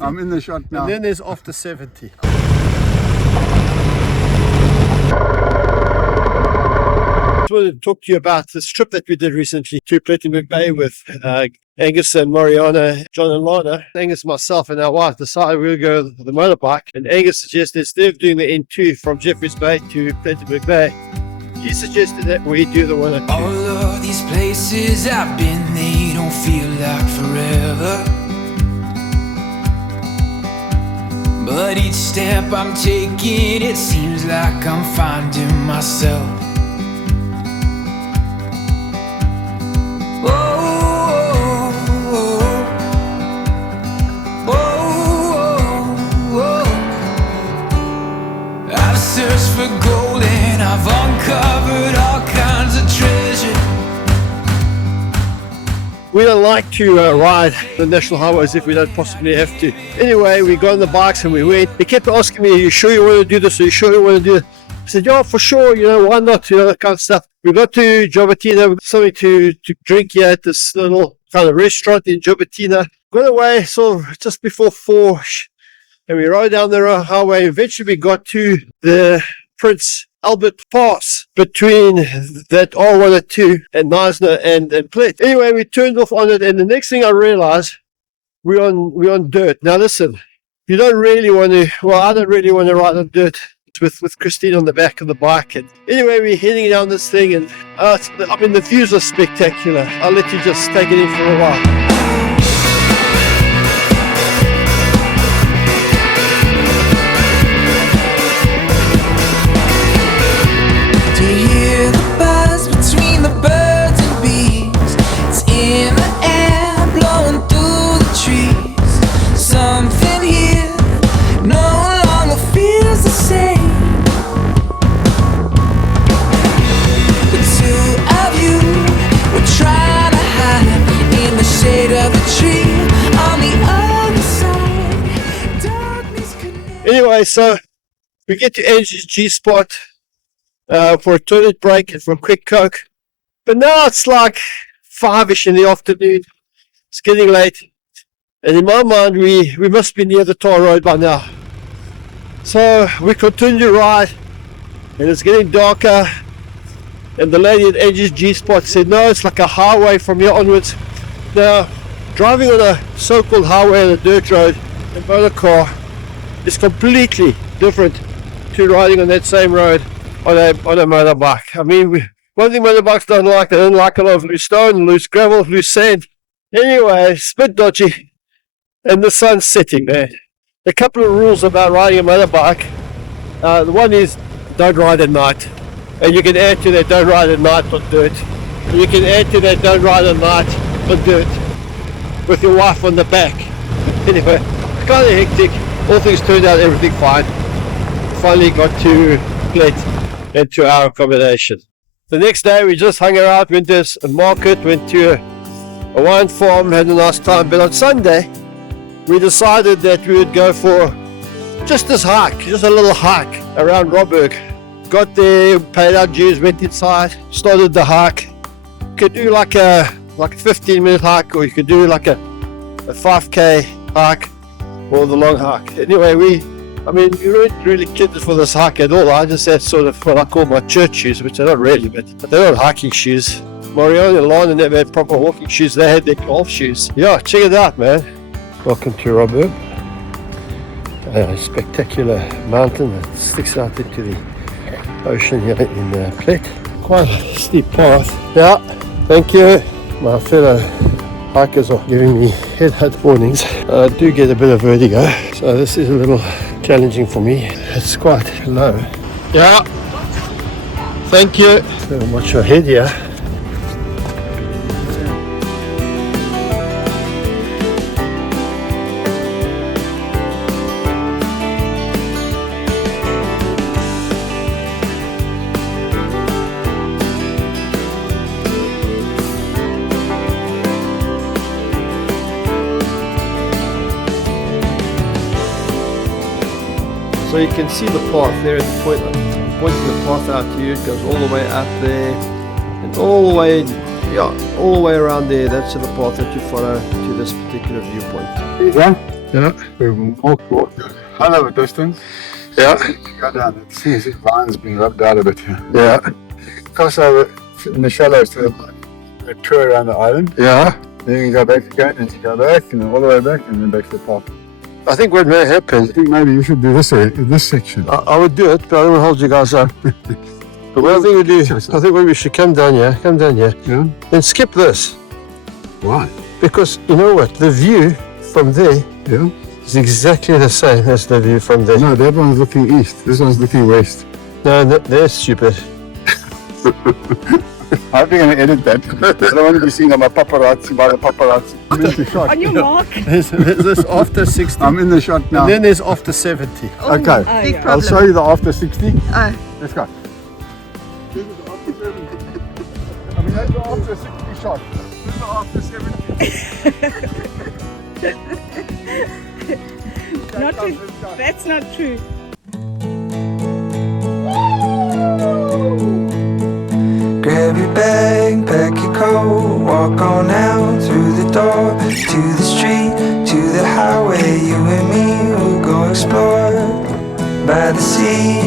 I'm in the shot now. And then there's after 70. I wanted to talk to you about this trip that we did recently to Plettenburg Bay with Angus and Mariana, John and Lana. Angus, myself, and our wife decided we would go the motorbike. And Angus suggested instead of doing the N2 from Jeffreys Bay to Plettenburg Bay, he suggested that we do the 102. All of these places I've been, they don't feel like forever. But each step I'm taking, it seems like I'm finding myself. Searched for gold and I've uncovered all kinds of treasure. We don't like to ride the national highways if we don't possibly have to. Anyway, we got on the bikes and we went. He kept asking me, are you sure you want to do this? Are you sure you want to do it? I said, yeah, for sure, why not, that kind of stuff. We got to Gspot, something to drink here at this little kind of restaurant in Gspot. Got away sort of just before 4. And we rode down the highway. Eventually we got to the Prince Alfred Pass between that R102 and Neisner and Plet. Anyway, we turned off on it, and the next thing I realized, we're on dirt. Now listen, you don't really want to, well, I don't really want to ride on dirt with Christine on the back of the bike. And anyway, we're heading down this thing, and the views are spectacular. I'll let you just take it in for a while. Anyway, so we get to Angie's Gspot for a toilet break and for a quick Coke. But now it's like 5-ish in the afternoon. It's getting late. And in my mind, we must be near the tar road by now. So we continue to ride, and it's getting darker. And the lady at Angie's Gspot said, no, it's like a highway from here onwards. Now, driving on a so-called highway on a dirt road, a motor car, is completely different to riding on that same road on a motorbike. I mean, one thing motorbikes don't like, they don't like a lot of loose stone, loose gravel, loose sand. Anyway, it's a bit dodgy, and the sun's setting there. A couple of rules about riding a motorbike. The one is, don't ride at night. And you can add to that, don't ride at night on dirt. And you can add to that, don't ride at night on dirt with your wife on the back. Anyway, it's kind of hectic. All things turned out, everything fine. Finally got to Plet and to our accommodation. The next day we just hung around, went to a market, went to a wine farm, had a nice time. But on Sunday we decided that we would go for just this hike, just a little hike around Robberg. Got there, paid our dues, went inside, started the hike. You could do like a 15-minute hike, or you could do like a 5k hike, or the long hike. Anyway, we weren't really kids for this hike at all. I just had sort of what I call my church shoes, which are not really, but they're not hiking shoes. Mariana and Lana never had proper walking shoes, they had their golf shoes. Yeah, check it out, man. Welcome to Robberg. A spectacular mountain that sticks out into the ocean here in Plet. Quite a steep path. Yeah, thank you. My fellow hikers are giving me head warnings. I do get a bit of vertigo, so this is a little challenging for me. It's quite low. Yeah, thank you. So watch your head here. So you can see the path there at the point. I'm pointing the path out to you. It goes all the way up there and all the way around there. That's the path that you follow to this particular viewpoint. There you go. Yeah. We walked a hell of a distance. Yeah. Go down. It seems the vine's been rubbed out a bit here. Yeah. Cross over in the shallows to a tour around the island. Yeah. Then you can go back again, and you go back, and then all the way back, and then back to the park. I think what may happen, I think maybe you should do this section. I would do it, but I don't want to hold you guys up. But what I think we do, I think we should come down here, Yeah. then skip this. Why? Because you know what, the view from there Yeah. is exactly the same as the view from there. No, that one's looking east. This one's looking west. No, they're stupid. I hope you're going to edit that. I don't want to be seen on my paparazzi by the paparazzi. I'm in the shot. On your mark. There's this after 60, I'm in the shot now. and then there's after 70. Okay, Big I'll problem. show you the after 60. Oh. Let's go. This is the after 70. I mean, that's the after 60 shot. This is the after 70. Not true. That's not true. Grab your bag, pack your coat, walk on out through the door, to the street, to the highway. You and me will go explore by the sea.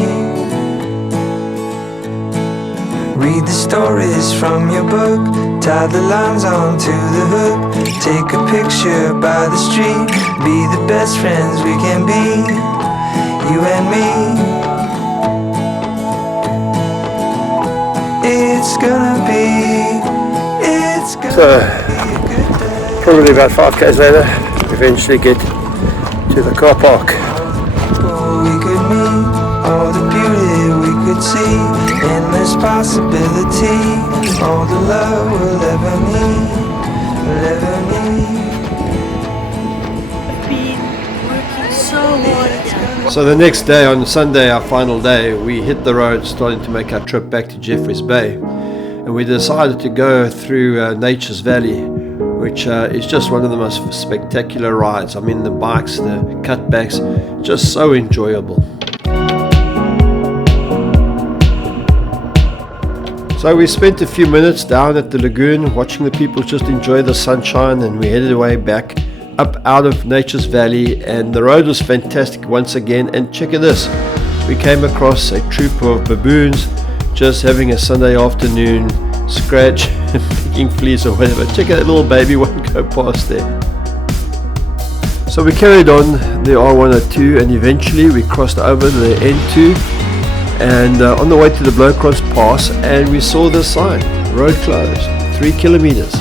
Read the stories from your book, tie the lines onto the hook, take a picture by the street, be the best friends we can be, you and me. It's gonna be a good day. Probably about 5 k's later, eventually get to the car park. We could meet, all the beauty we could see, endless possibility, all the love we'll ever need, Been working so hard. So the next day, on Sunday, our final day, we hit the road starting to make our trip back to Jeffreys Bay. And we decided to go through Nature's Valley, which is just one of the most spectacular rides. I mean, the bikes, the cutbacks, just so enjoyable. So we spent a few minutes down at the lagoon watching the people just enjoy the sunshine, and we headed away back up out of Nature's Valley, and the road was fantastic once again. And check this, we came across a troop of baboons just having a Sunday afternoon scratch and picking fleas or whatever. Check out that little baby one go past there. So we carried on the R102, and eventually we crossed over the N2 and on the way to the Blowcross Pass, and we saw this sign, road closed, 3 kilometers.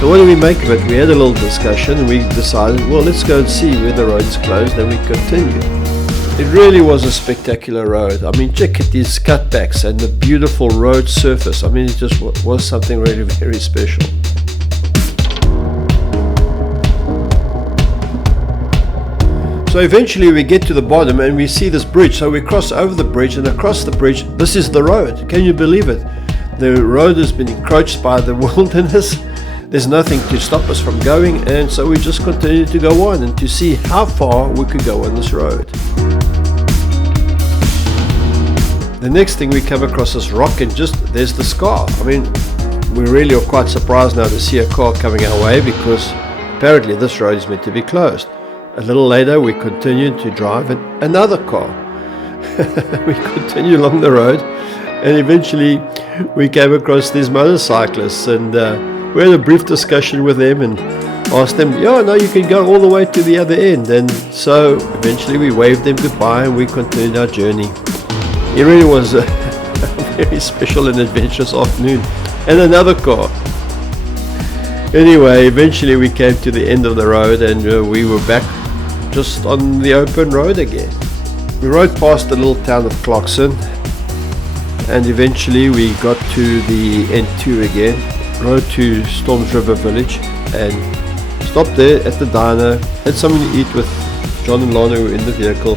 So what do we make of it? We had a little discussion and we decided, well, let's go and see where the road is closed, and we continued. It really was a spectacular road. I mean, check at these cutbacks and the beautiful road surface. I mean, it just was something really very special. So eventually we get to the bottom and we see this bridge. So we cross over the bridge, and across the bridge, this is the road. Can you believe it? The road has been encroached by the wilderness. There's nothing to stop us from going, and so we just continued to go on and to see how far we could go on this road. The next thing we come across this rock, and just there's the scar. I mean, we really are quite surprised now to see a car coming our way, because apparently this road is meant to be closed. A little later we continued to drive, and another car. We continued along the road, and eventually we came across these motorcyclists, and we had a brief discussion with them and asked them, yeah, no, you can go all the way to the other end. And so eventually we waved them goodbye and we continued our journey. It really was a very special and adventurous afternoon. And another car. Anyway, eventually we came to the end of the road, and we were back just on the open road again. We rode past the little town of Clarkson, and eventually we got to the N2 again, rode to Storms River Village, and stopped there at the diner, had something to eat with John and Lana, who were in the vehicle,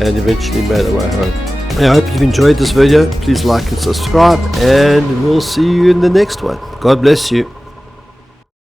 and eventually made our way home. I hope you've enjoyed this video. Please like and subscribe, and we'll see you in the next one. God bless you.